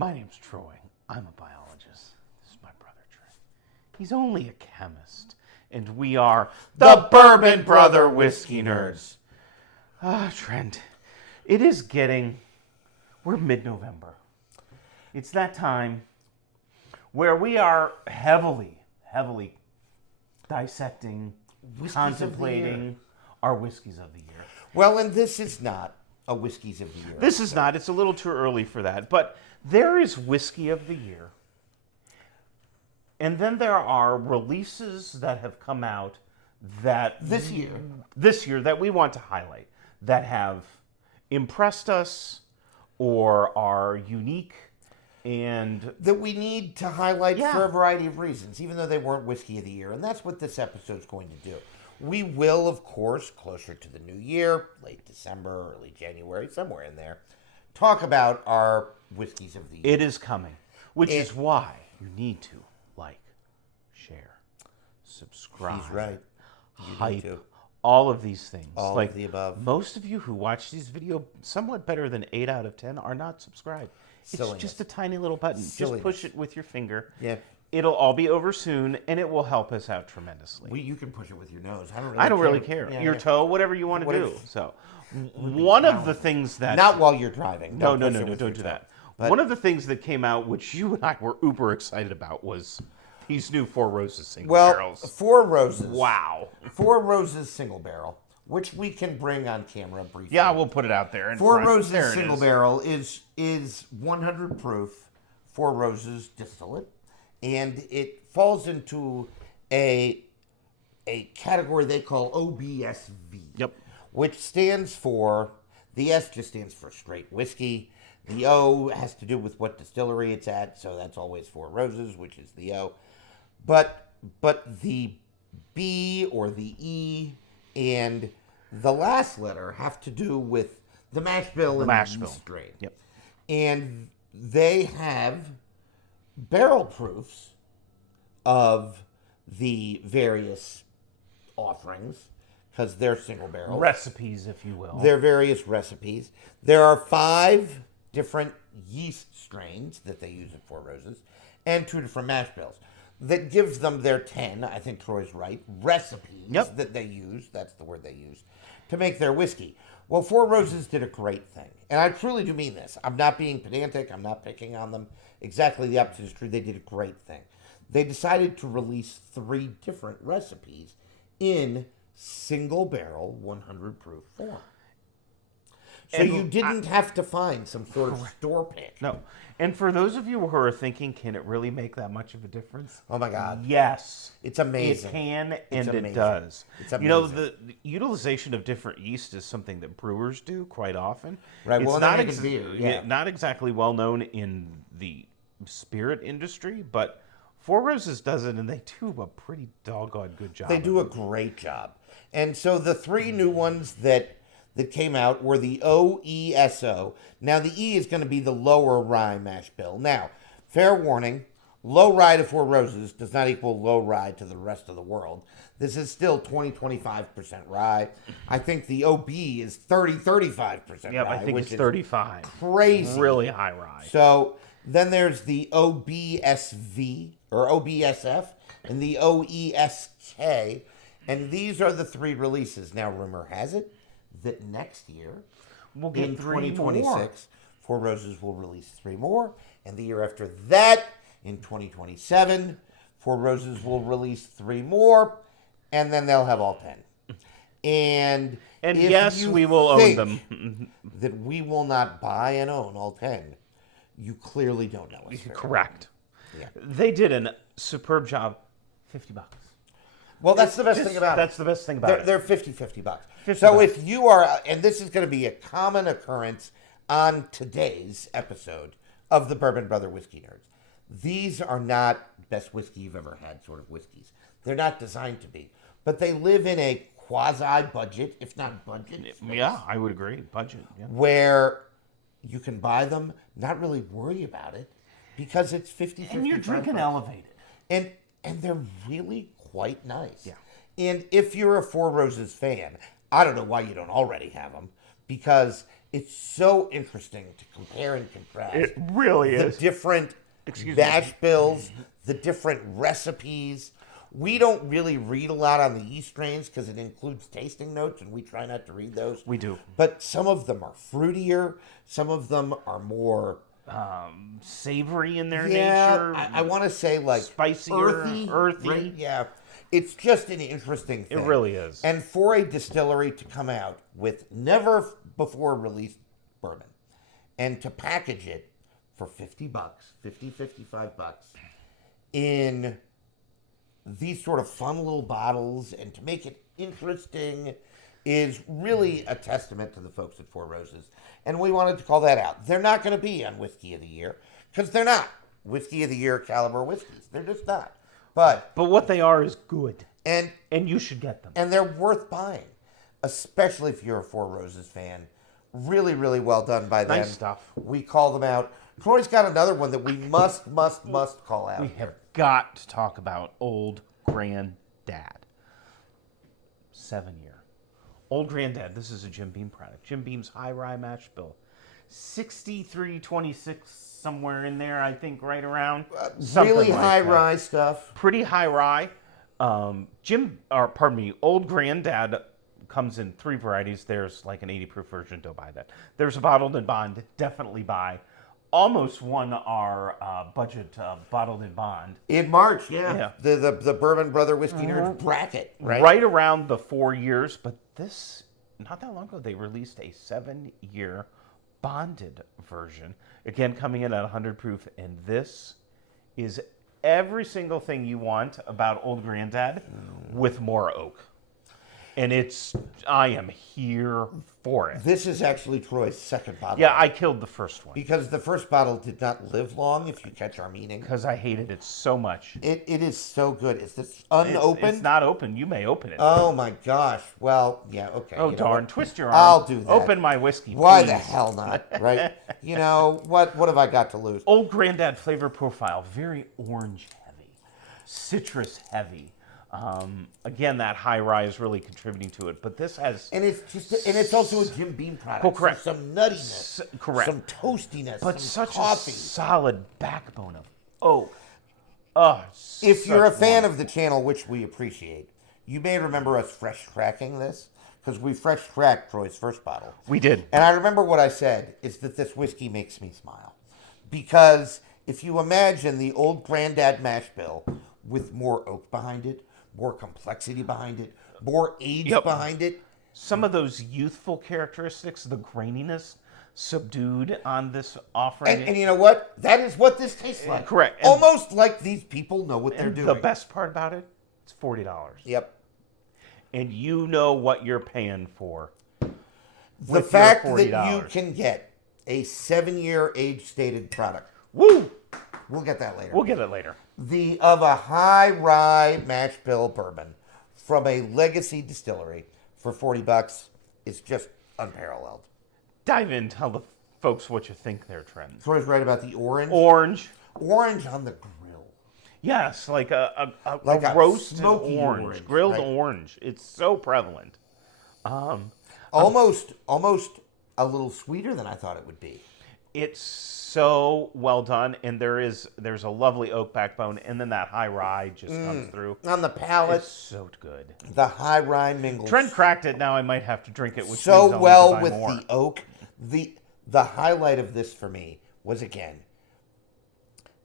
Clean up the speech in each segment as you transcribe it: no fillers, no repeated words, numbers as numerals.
My name's Troy. I'm a biologist. This is my brother, Trent. He's only a chemist. And we are the Bourbon Brother Whiskey Nerds. Trent, it is we're mid-November. It's that time where we are heavily dissecting, contemplating our whiskeys of the year. Well, and this is not a whiskeys of the year. This is not. It's a little too early for that. But there is whiskey of the year. And then there are releases that have come out that This year that we want to highlight, that have impressed us or are unique and that we need to highlight for a variety of reasons, even though they weren't whiskey of the year. And that's what this episode's going to do. We will, of course, closer to the new year, late December, early January, somewhere in there, talk about our whiskeys of the year. it is coming, which is why you need to like, share, subscribe. He's right. You Hype. need to. All of these things. All like of the above. Most of you who watch these videos, somewhat better than 8 out of 10, are not subscribed. Silliness. It's just a tiny little button. Silliness. Just push it with your finger. Yeah. It'll all be over soon, and it will help us out tremendously. You can push it with your nose. I don't really care. Yeah, Your yeah. toe, whatever you want to Whatever. do. So, one of the things that... Not while you're driving. No, Don't push it don't with do your that. toe. But One of the things that came out, which you and I were uber excited about, was these new Four Roses single barrels. Four Roses. Wow. Four Roses single barrel, which we can bring on camera briefly. Yeah, we'll put it out there. Four There Roses it single is. barrel is 100 proof, Four Roses distillate, and it falls into a category they call OBSV. Yep. Which stands for, the S just stands for straight whiskey. The O has to do with what distillery it's at, so that's always Four Roses, which is the O. But the B or the E and the last letter have to do with the mash bill and the yeast strain. Yep. And they have barrel proofs of the various offerings, because they're single barrels. Recipes, if you will. They're various recipes. There are 5 different yeast strains that they use at Four Roses, and 2 different mash bills. That gives them their 10, I think Troy's right, recipes that they use, that's the word they use, to make their whiskey. Well, Four Roses did a great thing. And I truly do mean this. I'm not being pedantic. I'm not picking on them. Exactly the opposite is true. They did a great thing. They decided to release 3 different recipes in single barrel 100 proof form. So you didn't have to find some sort of store pick. No. And for those of you who are thinking, can it really make that much of a difference? Oh, my God. Yes. It's amazing. It can, and amazing. it does. It's amazing. You know, the utilization of different yeast is something that brewers do quite often. Right, well, It's they're not, making beer, yeah. not exactly well known in the spirit industry, but Four Roses does it, and they do a pretty doggone good job. They do a great job. And so the 3 new ones that came out were the OESO. Now, the E is going to be the lower rye mash bill. Now, fair warning, low rye to Four Roses does not equal low rye to the rest of the world. This is still 20-25% rye. I think the OB is 30-35% rye. Yep, I think which it's is 35. Crazy. Really high rye. So then there's the OBSV or OBSF and the OESK. And these are the 3 releases. Now, rumor has it that next year, We'll get in 3 2026, more. Four Roses will release 3 more. And the year after that, in 2027, Four Roses will release 3 more. And then they'll have all 10. And if yes, you we will think own them. that we will not buy and own all 10, you clearly don't know us very well. Correct. Yeah. They did a superb job. $50. Well, that's the best thing about it. That's the best thing about it. They're $50 bucks. 50 So bucks. if you are, and this is going to be a common occurrence on today's episode of the Bourbon Brother Whiskey Nerds, these are not best whiskey you've ever had sort of whiskeys. They're not designed to be. But they live in a quasi-budget, if not budget space, Yeah, I would agree. Budget. Yeah. where you can buy them, not really worry about it, because it's 50-50. And you're drinking bucks. elevated. And they're really quite nice. Yeah. And if you're a Four Roses fan, I don't know why you don't already have them, because it's so interesting to compare and contrast. It really the is. different mash bills, the different recipes. We don't really read a lot on the yeast strains because it includes tasting notes, and we try not to read those. We do. But some of them are fruitier. Some of them are more Savory in their yeah, nature. I want to say like Spicier, earthy. right? Yeah, it's just an interesting thing. It really is. And for a distillery to come out with never before released bourbon and to package it for $50, $55 in these sort of fun little bottles and to make it interesting is really a testament to the folks at Four Roses. And we wanted to call that out. They're not going to be on Whiskey of the Year because they're not Whiskey of the Year caliber whiskeys. They're just not. But what they are is good. And you should get them. And they're worth buying, especially if you're a Four Roses fan. Really, really well done by them. Nice stuff. We call them out. Troy's got another one that we must call out. We have got to talk about Old Granddad. 7-year. Old Granddad, this is a Jim Beam product. Jim Beam's High Rye Mash Bill. 6326, somewhere in there, I think, right around. Really high rye stuff. Pretty high rye. Old Granddad comes in 3 varieties. There's like an 80 proof version. Don't buy that. There's a bottled and bond. Definitely buy. Almost won our budget bottled and bond in March. Yeah. The Bourbon Brother Whiskey Nerd bracket. Right around the 4 years. But this, not that long ago, they released a 7-year bonded version. Again, coming in at 100 proof. And this is every single thing you want about Old Granddad with more oak. And I am here for it. This is actually Troy's second bottle. Yeah, I killed the first one. Because the first bottle did not live long, if you catch our meaning. Because I hated it so much. It is so good. Is this unopened? It's not open. You may open it. Oh, my gosh. Well, yeah, okay. Oh, darn. Twist your arm. I'll do that. Open my whiskey, Why please. the hell not, right? What have I got to lose? Old Granddad flavor profile. Very orange heavy. Citrus heavy. Again, that high rye is really contributing to it, but this has it's also a Jim Beam product. Well, correct. So some nuttiness, correct, some toastiness, but some such coffee. A solid backbone of oak. Oh, if you're a fan of the channel, which we appreciate, you may remember us fresh cracking this because we fresh cracked Troy's first bottle. We did, and I remember what I said is that this whiskey makes me smile because if you imagine the Old Granddad mash bill with more oak behind it. More complexity behind it, more age behind it. Some of those youthful characteristics, the graininess, subdued on this offering. And you know what? That is what this tastes like. Correct. Almost like these people know what they're doing. The best part about it, it's $40. Yep. And you know what you're paying for. The fact that you can get a 7-year age-stated product. Woo! We'll get that later. We'll get it later. Of a high rye mash bill bourbon from a legacy distillery for $40 is just unparalleled. Dive in, tell the folks what you think there, Trent. Troy's right about the orange. Orange on the grill. Yes, like a roasted orange, grilled orange. It's so prevalent. Almost a little sweeter than I thought it would be. It's so well done, and there's a lovely oak backbone, and then that high rye just comes through. On the palate. It's so good. The high rye mingles. Trent cracked it, now I might have to drink it, which so means well with more. the oak. The highlight of this for me was, again,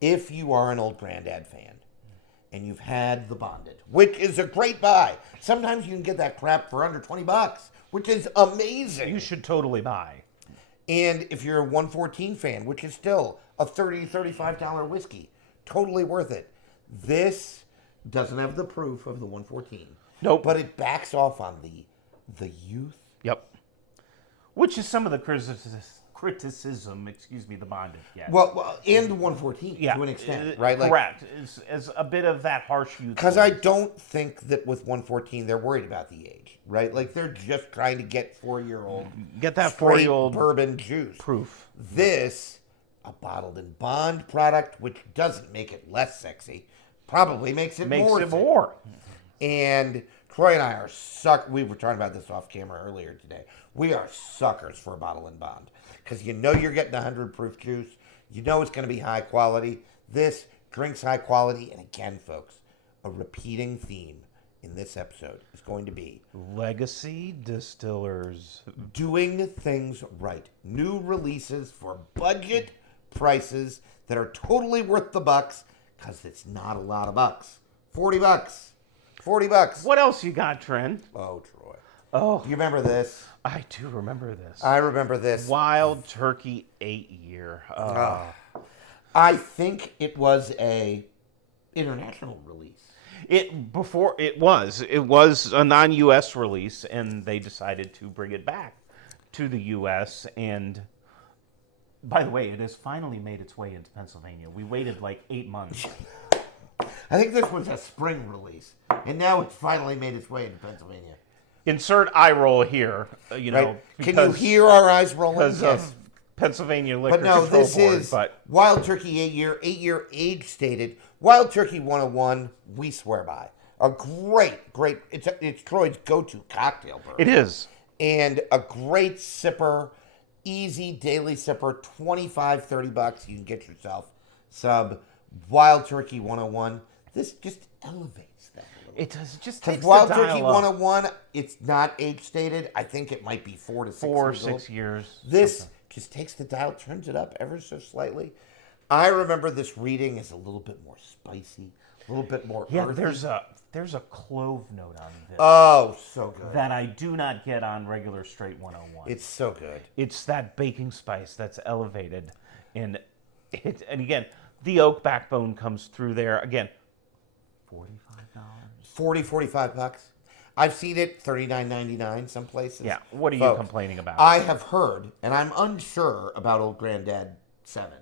if you are an Old Granddad fan, and you've had the bonded, which is a great buy. Sometimes you can get that crap for under $20, which is amazing. You should totally buy. And if you're a 114 fan, which is still a $30, $35 whiskey, totally worth it. This doesn't have the proof of the 114. Nope. But it backs off on the youth. Yep. Which is some of the criticism, the bonded. Yes. Well, and the 114 to an extent, right? Correct. Is a bit of that harsh youth. Because I don't think that with 114 they're worried about the age, right? Like they're just trying to get 4-year-old, get that 4-year-old bourbon juice proof. This, a bottled and bond product, which doesn't make it less sexy, probably makes it more. More. And Troy and I are we were talking about this off camera earlier today. We are suckers for a bottle and bond. Because you know you're getting 100 proof juice. You know it's going to be high quality. This drinks high quality. And again, folks, a repeating theme in this episode is going to be Legacy Distillers. Doing things right. New releases for budget prices that are totally worth the bucks, because it's not a lot of bucks. $40. $40. What else you got, Trent? Oh, Troy. Oh, Do you remember this? I do remember this. I remember this. Wild Turkey 8-year. I think it was a international release. It was a non-U.S. release, and they decided to bring it back to the U.S. And by the way, it has finally made its way into Pennsylvania. We waited like 8 months. I think this was a spring release, and now it's finally made its way into Pennsylvania. Insert eye roll here, Right? Can you hear our eyes rolling? Because of Pennsylvania Liquor But no, Control this Board. is But Wild Turkey 8-year age stated. Wild Turkey 101, we swear by. A great, it's Troy's go-to cocktail bourbon. it is. And a great sipper, easy daily sipper, $25-$30. You can get yourself some Wild Turkey 101. This just elevates that. It does. It just takes Wild the Turkey dial up. 101, it's not age stated. I think it might be 4 to 6 4 or years old. 6 years. This something. just takes the dial, turns it up ever so slightly. I remember this reading as a little bit more spicy, a little bit more Yeah, earthy. there's a clove note on this Oh, so good. that I do not get on regular straight 101. It's so good. It's that baking spice that's elevated, and again, the oak backbone comes through there. Again, $45. $45. I've seen it $39.99 some places. Yeah, what are you Folks, complaining about? I have heard, and I'm unsure about Old Granddad 7,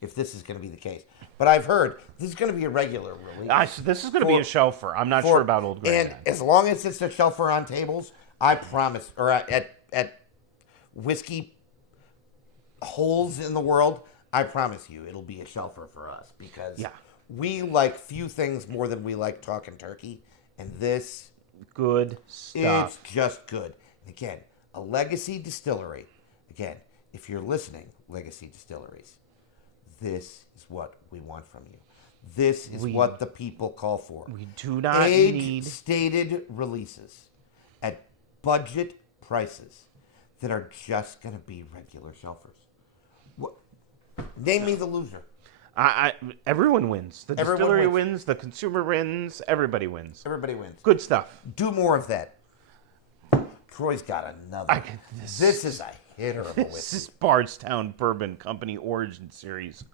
if this is going to be the case. But I've heard this is going to be a regular release. This is going to be a shelfer. I'm not sure about Old Granddad. And as long as it's a shelfer on tables, I promise, or at whiskey holes in the world, I promise you it'll be a shelfer for us, because we like few things more than we like talking turkey, and this Good stuff. it's just good. And again, a legacy distillery. Again, if you're listening, legacy distilleries, this is what we want from you. This is what the people call for. We do not need Age-stated releases at budget prices that are just going to be regular shelfers. Name me the loser. Everyone wins. The Everyone distillery wins. wins. The consumer wins. Everybody wins. Everybody wins. Good stuff. Do more of that. Troy's got another. This is a hitter of a This whiskey. is Bardstown Bourbon Company Origin Series.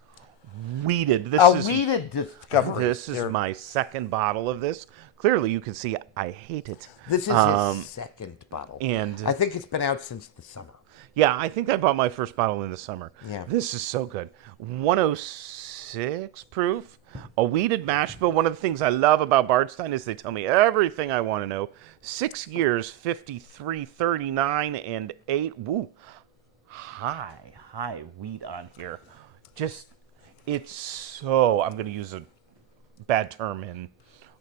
Weeded. Weeded discovery. This is my second bottle of this. Clearly, you can see I hate it. This is his second bottle. and- I think it's been out since the summer. Yeah, I think I bought my first bottle in the summer. Yeah. This is so good. 106 proof. A weeded mash bill. One of the things I love about Bardstown is they tell me everything I want to know. 6 years, 53, 39, and 8. Woo. High wheat on here. It's so, I'm going to use a bad term in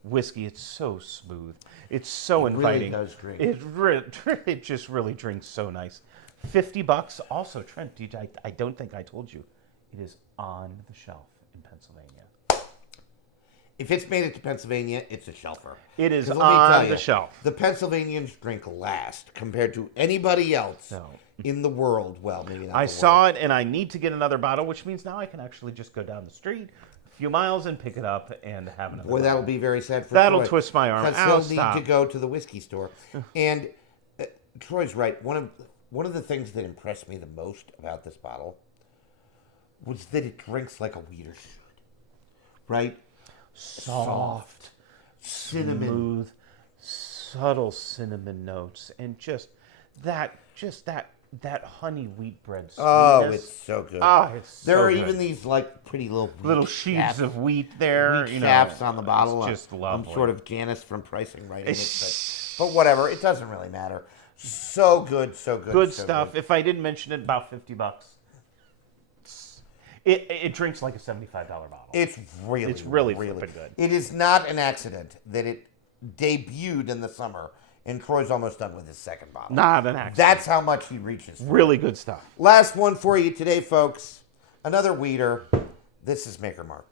whiskey. It's so smooth. It's so inviting. Really does drink. It just really drinks so nice. $50. Also, Trent, I don't think I told you. It is on the shelf in Pennsylvania. If it's made it to Pennsylvania, it's a shelfer. It is 'Cause let me tell on you, the shelf. The Pennsylvanians drink last compared to anybody else in the world. Well, maybe not. I saw it, and I need to get another bottle, which means now I can actually just go down the street a few miles and pick it up and have another Boy, bottle. that'll be very sad for That'll Troy, twist my arm. because I'll he'll stop. need to go to the whiskey store. And Troy's right. One of the things that impressed me the most about this bottle was that it drinks like a weeder should. Right? Soft, cinnamon. smooth, subtle cinnamon notes, and just that honey wheat bread sweetness. Oh, it's so good. It's There so are good. even these like pretty little sheaves shafts, of wheat there. wheat shafts on the bottle. It's just lovely. I'm sort of Janice from Pricing writing it, but whatever. It doesn't really matter. So good, so good. Good so stuff. good. If I didn't mention it, about $50. It drinks like a $75 bottle. It's really flippin' good. It is not an accident that it debuted in the summer, and Troy's almost done with his second bottle. Not an accident. That's how much he reaches for. Really good stuff. Last one for you today, folks. Another weeder. This is Maker Mark.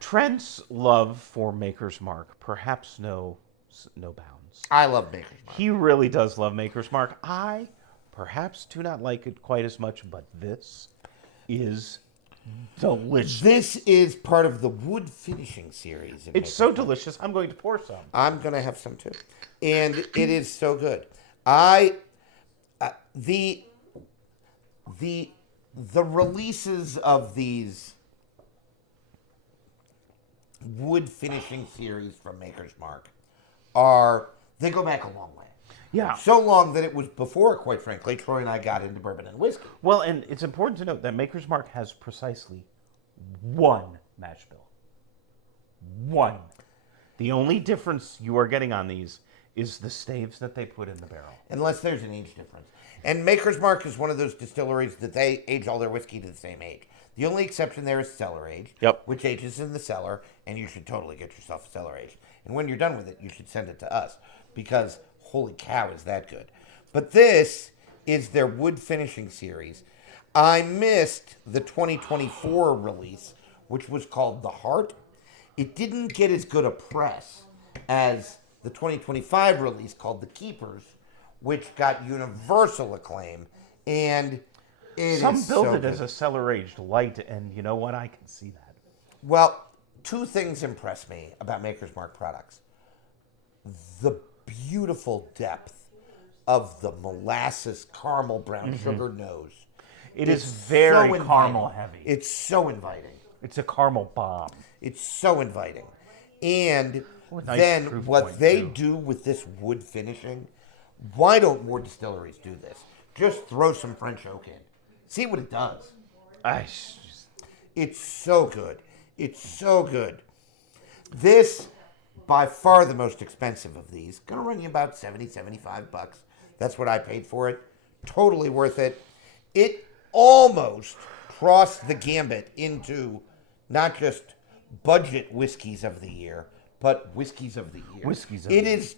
Trent's love for Maker's Mark perhaps no bounds. I love Maker's Mark. He really does love Maker's Mark. I perhaps do not like it quite as much, but this is delicious. This is part of the wood finishing series. in It's Maker's so Mark. delicious. I'm going to pour some. I'm gonna have some too, and it is so good. The releases of these wood finishing series from Maker's Mark they go back a long way. Yeah. So long that it was before, quite frankly, Troy and I got into bourbon and whiskey. Well, and it's important to note that Maker's Mark has precisely one mash bill. One. The only difference you are getting on these is the staves that they put in the barrel. Unless there's an age difference. And Maker's Mark is one of those distilleries that they age all their whiskey to the same age. The only exception there is cellar age, Yep. which ages in the cellar, and you should totally get yourself a cellar age. And when you're done with it, you should send it to us, because holy cow, is that good. But this is their wood finishing series. I missed the 2024 release, which was called The Heart. It didn't get as good a press as the 2025 release called The Keepers, which got universal acclaim, and Some build so it as good. a cellar-aged light, and you know what? I can see that. Well, two things impress me about Maker's Mark products. The beautiful depth of the molasses caramel brown sugar nose. It is It's very so inviting. caramel heavy. It's so inviting. It's a caramel bomb. It's so inviting. And What a nice then proof what point, they too. do with this wood finishing, why don't more distilleries do this? Just throw some French oak in. See what it does. It's so good. It's so good. This, by far the most expensive of these, gonna run you about $75. That's what I paid for it. Totally worth it. It almost crossed the gambit into not just budget whiskeys of the year, but whiskeys of the year. Whiskeys of It the is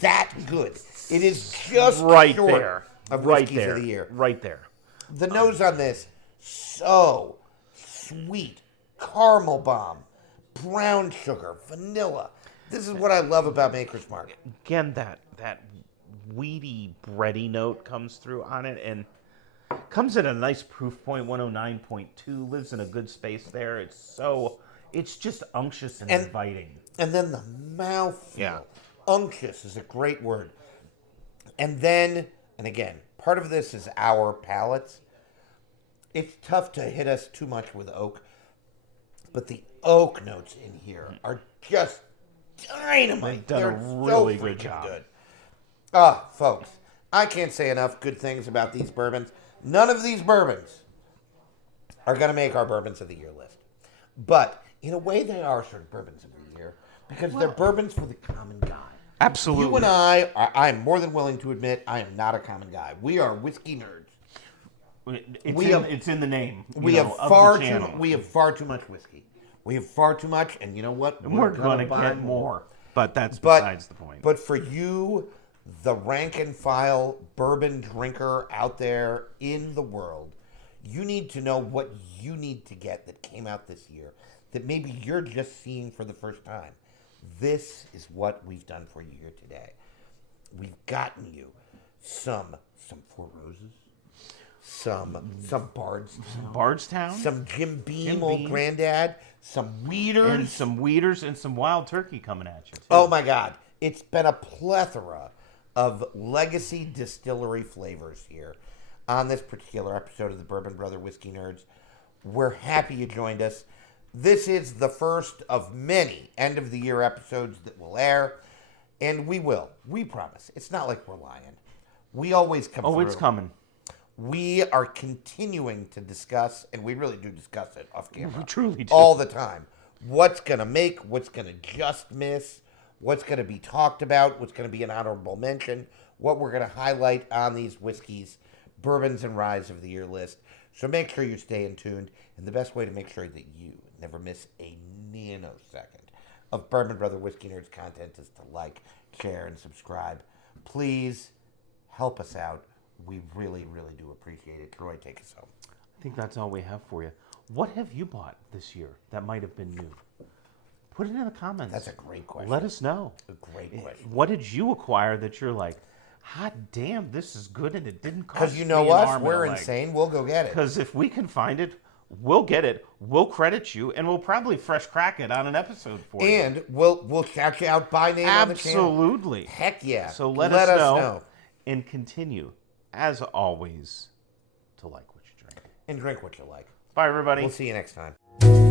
that good. It is just right short there. of Right whiskeys there. of the year. Right there. The nose on this, so sweet. Caramel bomb, brown sugar, vanilla. This is what I love about Maker's Mark. Again, that weedy, bready note comes through on it, and comes at a nice proof point, 109.2. Lives in a good space there. It's just unctuous and inviting. And then the mouthful. Yeah. Unctuous is a great word. And then, and again, part of this is our palates. It's tough to hit us too much with oak, but the oak notes in here are just dynamite. They've done a They're really so good freaking job. good. Folks, I can't say enough good things about these bourbons. None of these bourbons are going to make our bourbons of the year list. But in a way, they are sort of bourbons of the year because they're bourbons for the common guy. Absolutely. You and I'm more than willing to admit I am not a common guy. We are whiskey nerds. It's in the name. We have far too much whiskey. We have far too much, and you know what? We're going to get more. But that's But- besides the point. But for you, the rank and file bourbon drinker out there in the world, you need to know what you need to get that came out this year that maybe you're just seeing for the first time. This is what we've done for you here today. We've gotten you some Four Roses, some Bardstown, some Jim Beam, Jim old Beam. granddad, some Weeders, and some Weeders and some Wild Turkey coming at you, too. Oh my God. It's been a plethora of legacy distillery flavors here on this particular episode of the Bourbon Brother Whiskey Nerds. We're happy you joined us. This is the first of many end of the year episodes that will air, and we will. We promise. It's not like we're lying. We always come through. It's coming. We are continuing to discuss, and we really do discuss it off camera. We truly do. All the time. What's going to make, what's going to just miss, what's going to be talked about, what's going to be an honorable mention, what we're going to highlight on these whiskeys, bourbons and ryes of the year list. So make sure you're staying tuned. And the best way to make sure that you never miss a nanosecond of Bourbon Brother Whiskey Nerds content is to like, share, and subscribe. Please help us out. We really, really do appreciate it. Troy, take us home. I think that's all we have for you. What have you bought this year that might have been new? Put it in the comments. That's a great question. Let us know. A great question. What did you acquire that you're like, hot damn, this is good and it didn't cost Because you know me an us, arm and we're a leg. insane. We'll go get it. Because if we can find it, we'll get it, we'll credit you, and we'll probably fresh crack it on an episode for you. And we'll shout you out by name on the channel. Absolutely. Heck yeah. So let us know. And continue, as always, to like what you drink. And drink what you like. Bye, everybody. We'll see you next time.